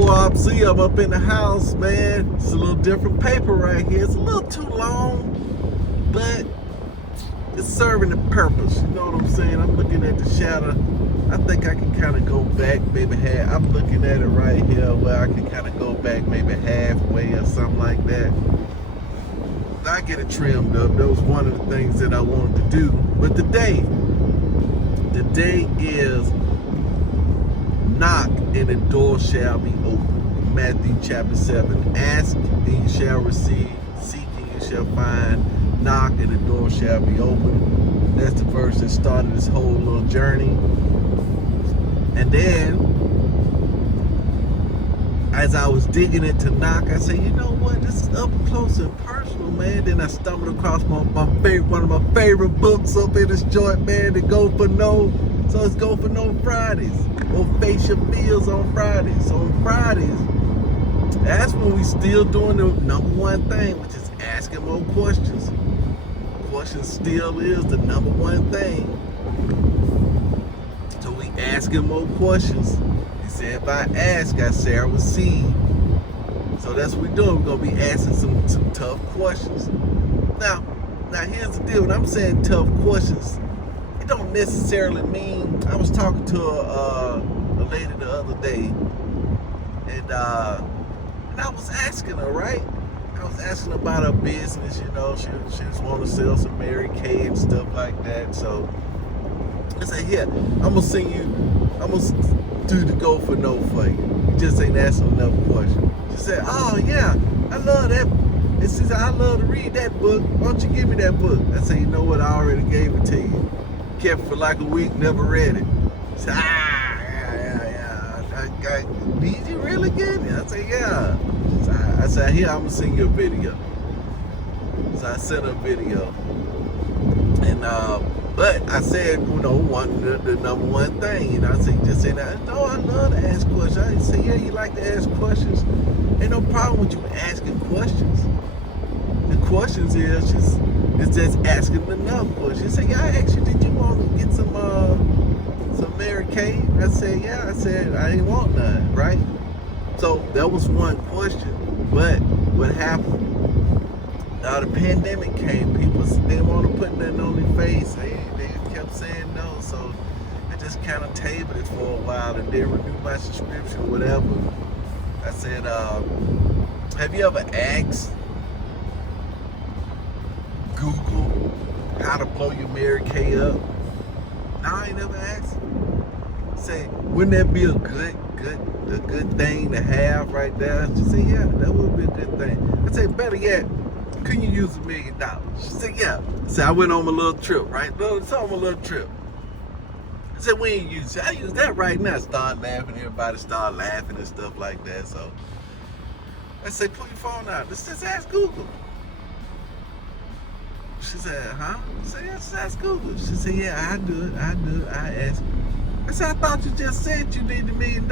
4op Z, I'm up in the house, man. It's a little different paper right here. It's a little too long, but it's serving a purpose. You know what I'm saying? I'm looking at the shadow. I think I can kind of go back maybe half. I'm looking at it right here where I can kind of go back maybe halfway or something like that. I get it trimmed up. That was one of the things that I wanted to do. But today is knock and the door shall be open. Matthew chapter 7. Ask and you shall receive. Seek and you shall find. Knock and the door shall be open. That's the verse that started this whole little journey. And then, as I was digging into knock, I said, you know what? This is up close and personal, man. Then I stumbled across one of my favorite books up in this joint, man, the Go For No. So it's Go For No Fridays, or Face Your Fears on Fridays. So on Fridays, that's when we still doing the number one thing, which is asking more questions. Question still is the number one thing. So we asking more questions. He said, if I ask, I shall receive. So that's what we're doing. We're gonna be asking some tough questions. Now here's the deal. When I'm saying tough questions, it don't necessarily mean. I was talking to a lady the other day, and I was asking her, right? I was asking about her business, you know, she just want to sell some Mary Kay and stuff like that. So I said, here, I'm gonna do the Go For No for you. You just ain't asking enough questions. She said, oh yeah, I love that. And she said, I love to read that book. Why don't you give me that book? I said, you know what, I already gave it to you. Kept it for like a week, never read it. She said, yeah. Did you really get it? I said, yeah. I said, here, I'm gonna send you a video. So I sent her a video. And but I said, you know, the number one thing, you know, I said, you just say that, no, I love to ask questions. I said, yeah, you like to ask questions. Ain't no problem with you asking questions. The questions is just asking enough questions. You say, yeah, I asked you, did you want to get some Mary Kay? I said, yeah. I said, I ain't want none, right? So that was one question. But what happened? Now the pandemic came. People didn't want to put nothing on their face. They kept saying no. So I just kind of tabled it for a while and then renewed my subscription, whatever. I said, have you ever asked Google how to blow your Mary Kay up? No, I ain't never asked. Say, wouldn't that be a good thing to have right there? She said, yeah, that would be a good thing. I said, better yet, couldn't you use $1 million? She said, yeah. I said, I went on my little trip, right? It's on my little trip. I said, when you use it? I use that right now. Start laughing, everybody start laughing and stuff like that. So I said, pull your phone out. Let's just ask Google. She said, huh? I said, yeah, just ask Google. She said, yeah, I do it, I ask. I said, I thought you just said you need $1 million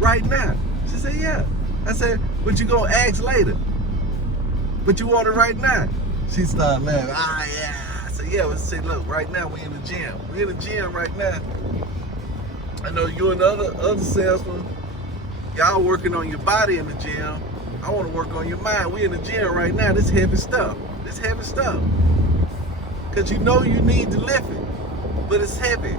right now. She said, yeah. I said, but you gonna ask later. But you want it right now. She started laughing. Ah, yeah. I said, yeah. Let's say, look, right now we in the gym. We in the gym right now. I know you and the other salesmen, y'all working on your body in the gym. I want to work on your mind. We in the gym right now. This heavy stuff. This heavy stuff. Cause you know you need to lift it, but it's heavy.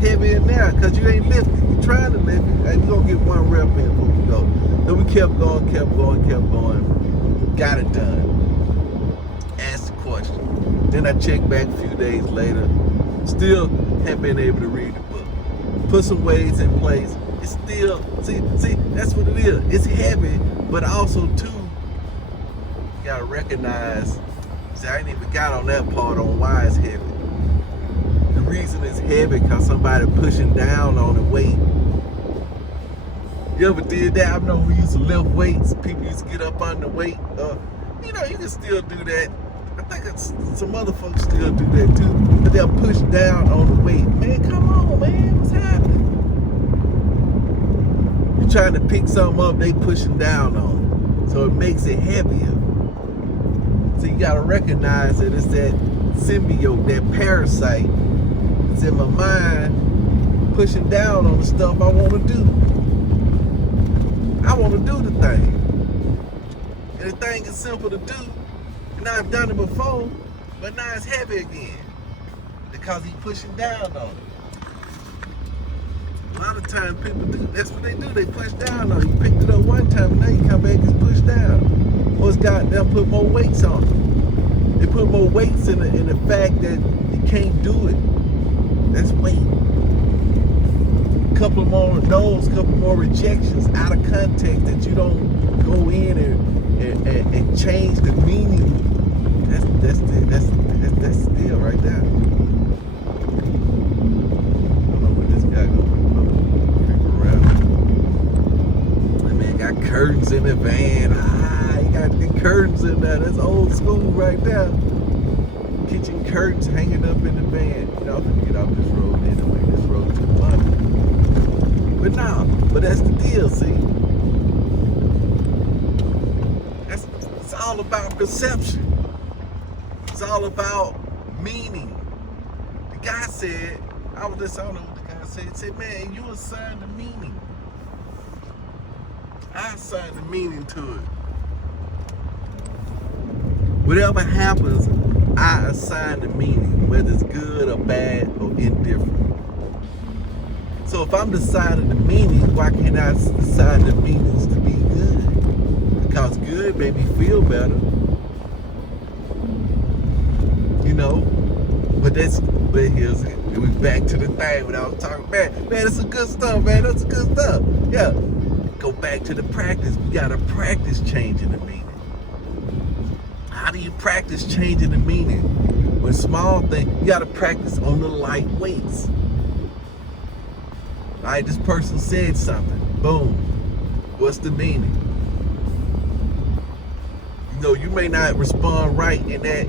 Heavy in there, cause you ain't lifting. You trying to lift it, and you gonna get one rep in before we go. Then we kept going. Got it done. Asked the question. Then I checked back a few days later. Still haven't been able to read the book. Put some ways in place. It's still, see, that's what it is. It's heavy, but also too, you gotta recognize. See, I ain't even got on that part on why it's heavy. The reason it's heavy because somebody pushing down on the weight. You ever did that? I know we used to lift weights. People used to get up on the weight. You know, you can still do that. I think some other folks still do that too. But they'll push down on the weight. Man, come on, man. What's happening? You're trying to pick something up, they pushing down on it. So it makes it heavier. So you gotta recognize that it's that symbiote, that parasite that's in my mind pushing down on the stuff I want to do. I want to do the thing. And the thing is simple to do. And I've done it before, but now it's heavy again. Because he's pushing down on it. A lot of times people do, that's what they do. They push down on it. You picked it up one time, and now you come back and push down. Or it's got them put more weights on it. They put more weights in the fact that you can't do it. That's weight. Couple more no's, couple more rejections out of context that you don't go in and change the meaning. That's the deal right there. I don't know where this guy gonna creep around. That man got curtains in the van. He got the curtains in there. That's old school right there. Kitchen curtains hanging up in the van. You know, I'm gonna get off this road anyway. This road too much. But but that's the deal, see? It's all about perception. It's all about meaning. The guy said, I don't know what the guy said. He said, man, you assign the meaning. I assign the meaning to it. Whatever happens, I assign the meaning, whether it's good or bad or indifferent. So if I'm deciding the meaning, why can't I decide the meanings to be good? Because good made me feel better. You know? But here's it. We back to the thing when I was talking, man, it's some good stuff, man. That's good stuff. Yeah. Go back to the practice. We gotta practice changing the meaning. How do you practice changing the meaning? When small thing, you gotta practice on the light weights. All right, this person said something. Boom. What's the meaning? You know, you may not respond right in that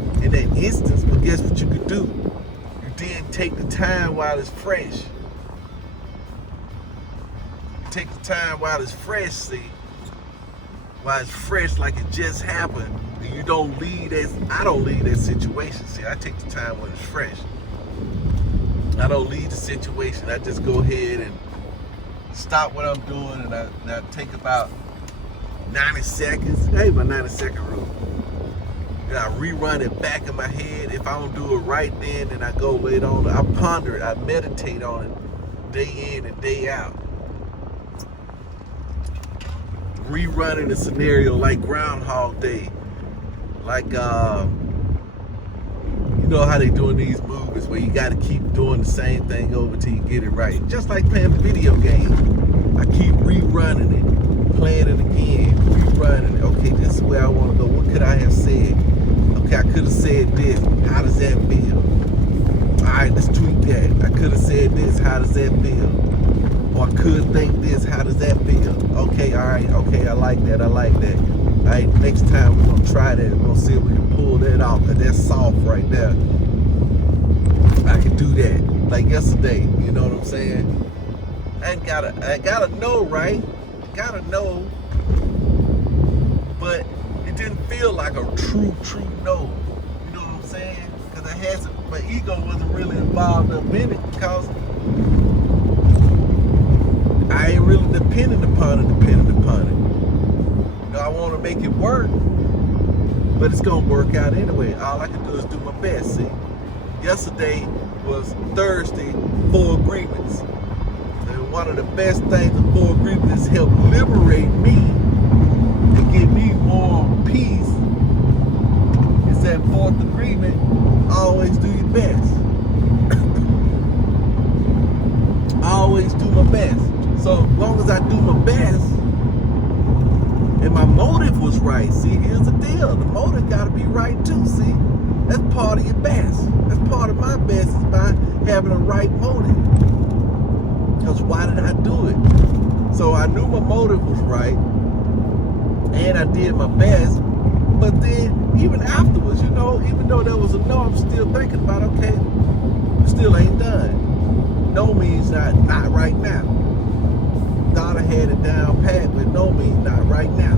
instance, but guess what you could do? You then take the time while it's fresh. You take the time while it's fresh, see? While it's fresh like it just happened, and you don't leave I don't leave that situation. See, I take the time when it's fresh. I don't leave the situation. I just go ahead and stop what I'm doing, and I take about 90 seconds. Hey, my 90-second rule. And I rerun it back in my head. If I don't do it right then I go later on. I ponder it. I meditate on it day in and day out. Rerunning the scenario like Groundhog Day. Like, you know how they doing these movies where you got to keep doing the same thing over till you get it right. Just like playing a video game. I keep rerunning it, playing it again, rerunning it. Okay, this is where I want to go. What could I have said? Okay, I could have said this. How does that feel? All right, let's tweak that. I could have said this. How does that feel? Or I could think this. How does that feel? Okay, all right. Okay, I like that. All right, next time we're going to try that. We're going to see if we can pull that off, because that's soft right there. I can do that. Like yesterday, you know what I'm saying? I gotta know, right? Gotta know. But it didn't feel like a true no. You know what I'm saying? Because my ego wasn't really involved up in it, because I ain't really dependent upon it. You know, I want to make it work, but it's going to work out anyway. All I can do is do my best, see? Yesterday was Thursday, 4 agreements. And one of the best things of 4 agreements is help liberate me and give me more peace. It's that 4th agreement, always do your best. Always do my best. So as long as I do my best, and my motive was right. See, here's the deal. The motive got to be right too, see? That's part of your best. That's part of my best, is by having a right motive. Because why did I do it? So I knew my motive was right, and I did my best. But then, even afterwards, you know, even though there was a no, I'm still thinking about, okay, you still ain't done. No means not right now. Thought I had it down pat, but no means not right now.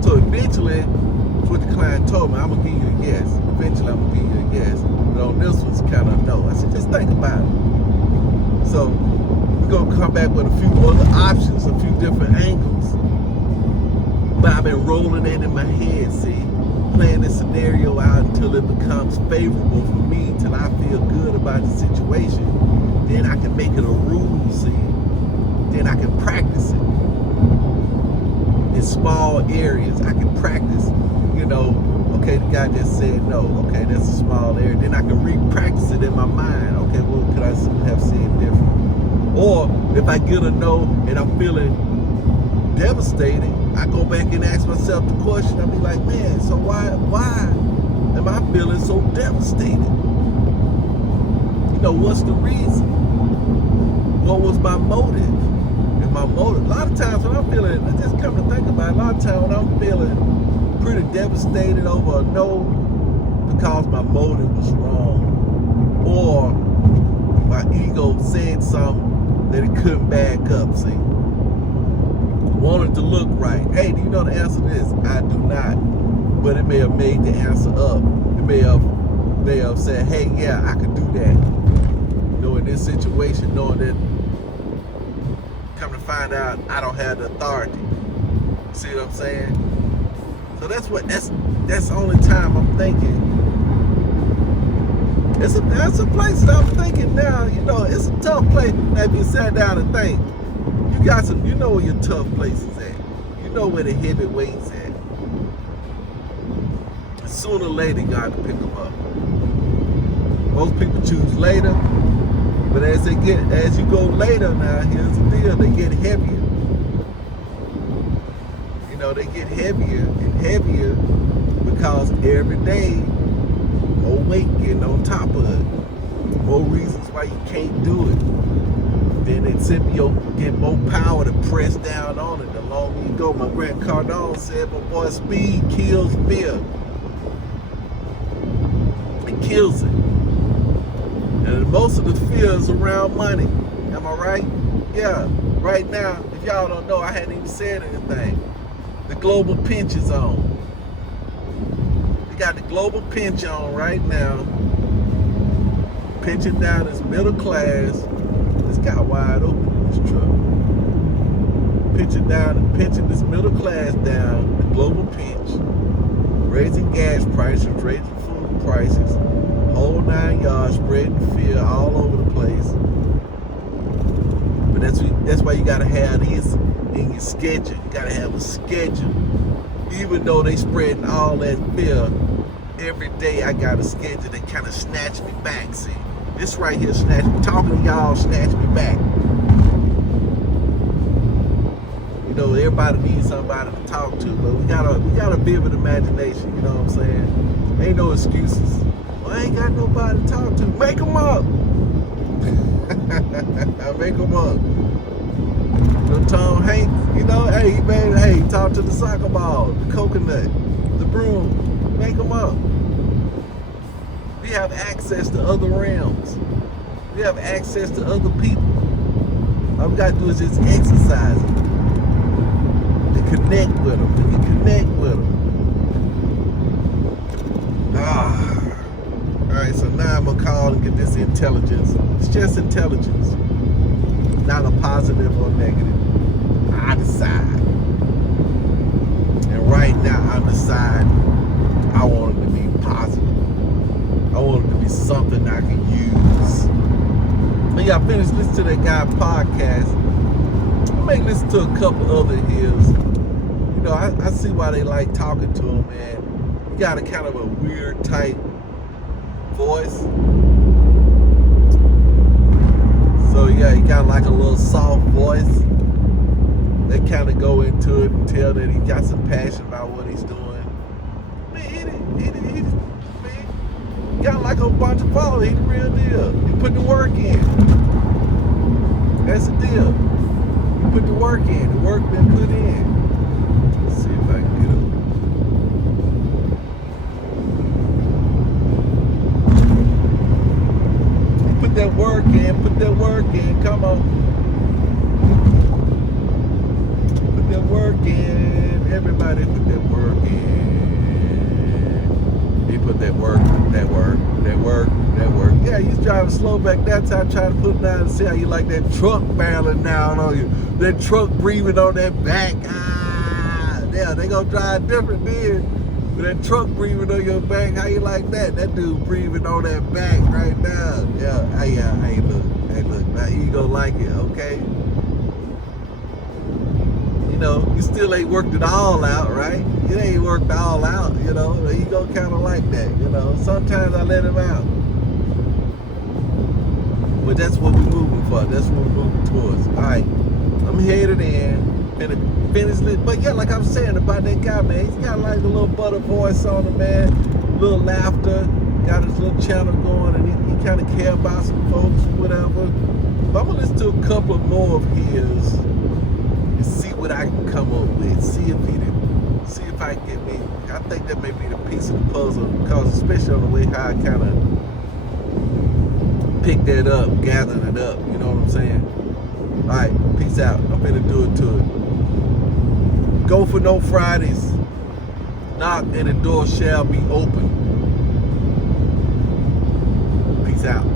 So eventually, what the client told me, I'm gonna give you a yes. Eventually, I'm gonna give you a yes. But on this one's kind of no. I said, just think about it. So we're gonna come back with a few other options, a few different angles. But I've been rolling it in my head, see, playing this scenario out until it becomes favorable for me, till I feel good about the situation. Then I can make it a rule, see. Then I can practice it in small areas. I can practice, okay, the guy just said no. Okay, that's a small area. Then I can re-practice it in my mind. Okay, what could I have said different? Or if I get a no and I'm feeling devastated, I go back and ask myself the question. I'll be like, man, so why am I feeling so devastated? What's the reason? What was my motive? And my motive, a lot of times when I'm feeling, I just come to think about it, a lot of times when I'm feeling pretty devastated over a no, because my motive was wrong, or my ego said something that it couldn't back up, see. Wanted to look right. Hey, do you know the answer to this? I do not. But it may have made the answer up. It may have said, hey, yeah, I could do that. In this situation, knowing that, come to find out, I don't have the authority. See what I'm saying? So that's the only time I'm thinking. That's a place that I'm thinking now. It's a tough place. Now, if you sat down and think, you got some. You know where your tough place is at. You know where the heavyweights at. Sooner or later, you got to pick them up. Most people choose later. But as you go later now, here's the deal, they get heavier. They get heavier and heavier because every day, more weight getting on top of it. More reasons why you can't do it. Then it simply get more power to press down on it. The longer you go, my Grant Cardone said, my boy, speed kills fear. It kills it. And most of the fear is around money. Am I right? Yeah. Right now, if y'all don't know, I hadn't even said anything. The global pinch is on. We got the global pinch on right now. Pinching down this middle class. This guy wide open in this truck. Pinching this middle class down. The global pinch. Raising gas prices, raising food prices. Whole 9 yards, spreading fear all over the place. But that's why you gotta have this in your schedule. You gotta have a schedule. Even though they spreading all that fear, every day I got a schedule that kind of snatch me back. See, this right here talking to y'all snatch me back. Everybody needs somebody to talk to, but we got a vivid imagination. You know what I'm saying? Ain't no excuses. I ain't got nobody to talk to. Make them up. Make them up. Tom Hanks, hey, talk to the soccer ball, the coconut, the broom. Make them up. We have access to other realms. We have access to other people. All we got to do is just exercise it. To connect with them. To connect with them. Alright, so now I'm gonna call and get this intelligence. It's just intelligence. Not a positive or negative. I decide. And right now I'm deciding I want it to be positive. I want it to be something I can use. When y'all finish listening to that guy podcast, I may listen to a couple other his. I see why they like talking to him, man. He got a kind of a weird type voice. So yeah, he got like a little soft voice. They kind of go into it and tell that he got some passion about what he's doing. Man, he got like a bunch of followers. He's the real deal. He put the work in. That's the deal. He put the work in. The work been put in. Let's see if I can get him. Put that work in. Put that work in. Come on. Put that work in. Everybody put that work in. He put that work, that work, that work, that work. Yeah, you was driving slow back that time, trying to put it down and see how you like that truck barreling down on you. That truck breathing on that back. Yeah, they gonna drive different then. With that truck breathing on your back, how you like that? That dude breathing on that back right now. Yeah, hey, look, now you gonna like it, okay? You know, you still ain't worked it all out, right? It ain't worked all out, you know. You gonna kind of like that, you know. Sometimes I let him out. But that's what we're moving for. That's what we're moving towards. All right, I'm headed in. Finna finish it. But yeah, like I'm saying about that guy, man, he's got like a little butter voice on him, man. Little laughter. Got his little channel going, and he kind of care about some folks, whatever. But I'm gonna listen to a couple more of his and see what I can come up with. See if I can get me. I think that may be the piece of the puzzle, because especially on the way how I kind of pick that up, gathering it up. You know what I'm saying? All right, peace out. I'm gonna do it to it. Go for no Fridays. Knock and the door shall be open. Peace out.